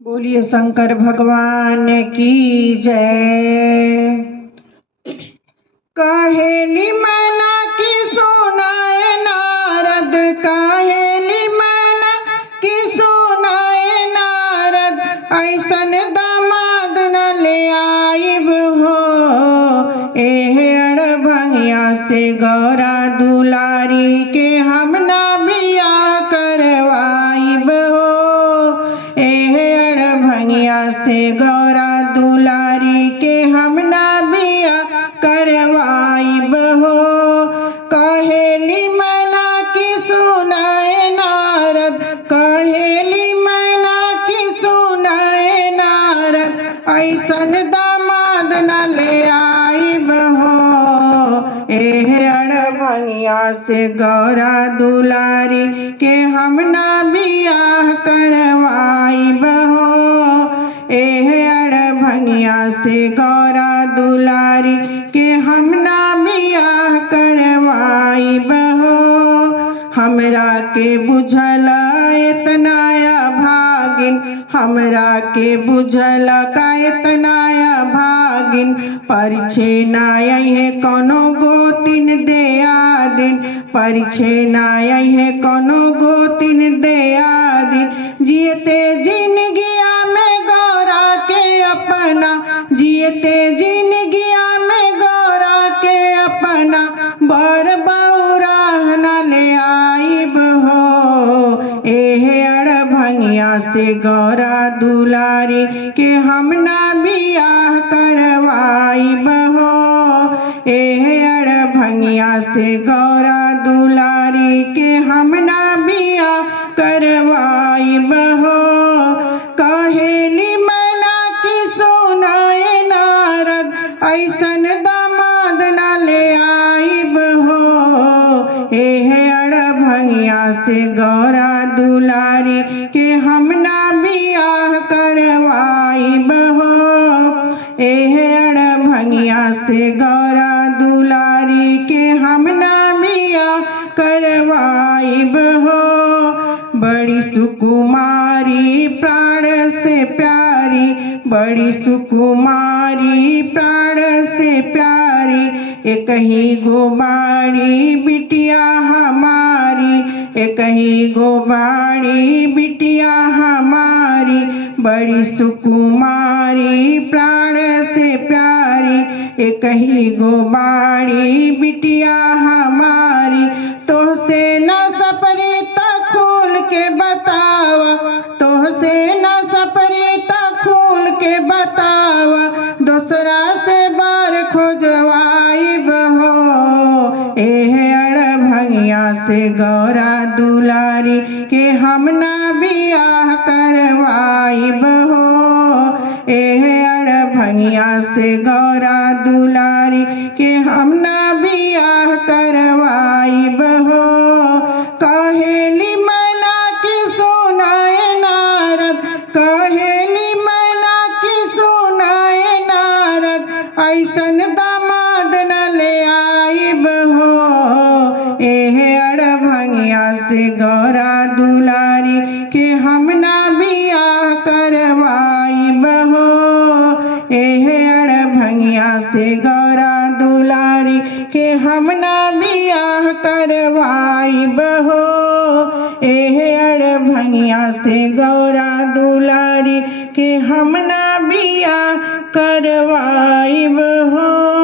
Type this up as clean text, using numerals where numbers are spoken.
बोलिए शंकर भगवान की जय। कहेली मैना की सुनाए नारद, कहेली मैना की सुनाए नारद, ऐसन दामाद न ले आइब हो। एह अड़भंगिया से गौरा दुलारी के हम ना बियाह करवाइब हो। एह अड़भंगिया से गौरा दुलारी के हम ना बियाह करवाइब हो। कहेली मैना की सुनाए नारद, कहेली मैना की सुनाए नारद, ऐसन दामाद न ले आइब हो। एह अड़भंगिया से गौरा दुलारी के हम ना बियाह करवाइब हो। एह अड़भंगिया से गौरा दुलारी के हम ना बियाह करवाइब हो। हमरा के बुझल एतनाया भागिन, हमरा के बुझल का एतनाया भागिन, परिछे ना है कोनो गोतिन दे आदिन, परिछे ना है कोनो गोतिन दे आदिन। जियते जिनगिया में गौरा के अपना, जियते जिनगिया में गौरा के अपना, बर बौरा न ले आइब हो। एह अड़भंगिया से गौरा दुलारी के हम ना बियाह करवाइब हो। एह अड़भंगिया से गौरा दुलारी के हम ना बियाह करवाइब हो। कहेली मैना की सुनाए नारद, ऐसन दामाद न ले आइब हो। एह अड़भंगिया से गौरा दुलारी के हम ना बियाह करवाइब हो। एह अड़भंगिया से गौरा दुलारी के हम ना बियाह करवाइब हो। बड़ी सुकुमारी प्राण से प्यारी, बड़ी सुकुमारी प्राण से प्यारी, एक ही गो बाड़ी बिटिया हमारी, एक ही गो बाड़ी बिटिया हमारी। बड़ी सुकुमारी प्राण से प्यारी, एक ही गो बाड़ी बिटिया हमारी। तोहसे न सपरी त खोल के बतावा, तोहसे न सपरी त खोल के बतावा, दूसरा से बार खोजवाइब हो। एह अड़भंगिया से गौरा दुलारी के हम ना बियाह करवाइब हो। एह अड़भंगिया से गौरा दुलारी के हम ना बियाह करवाइब हो। कहेली मैना की सुनाए नारद, कहेली मैना की सुनाए नारद, ऐसन दामाद न ले आइब हो। एह अड़भंगिया से गौरा दुलारी के हम ना बियाह करवाइब हो। एह अड़भंगिया से गौरा दुलारी के हम ना बियाह करवाइब हो। एह अड़भंगिया से गौरा दुलारी के हम ना बियाह करवाइब हो।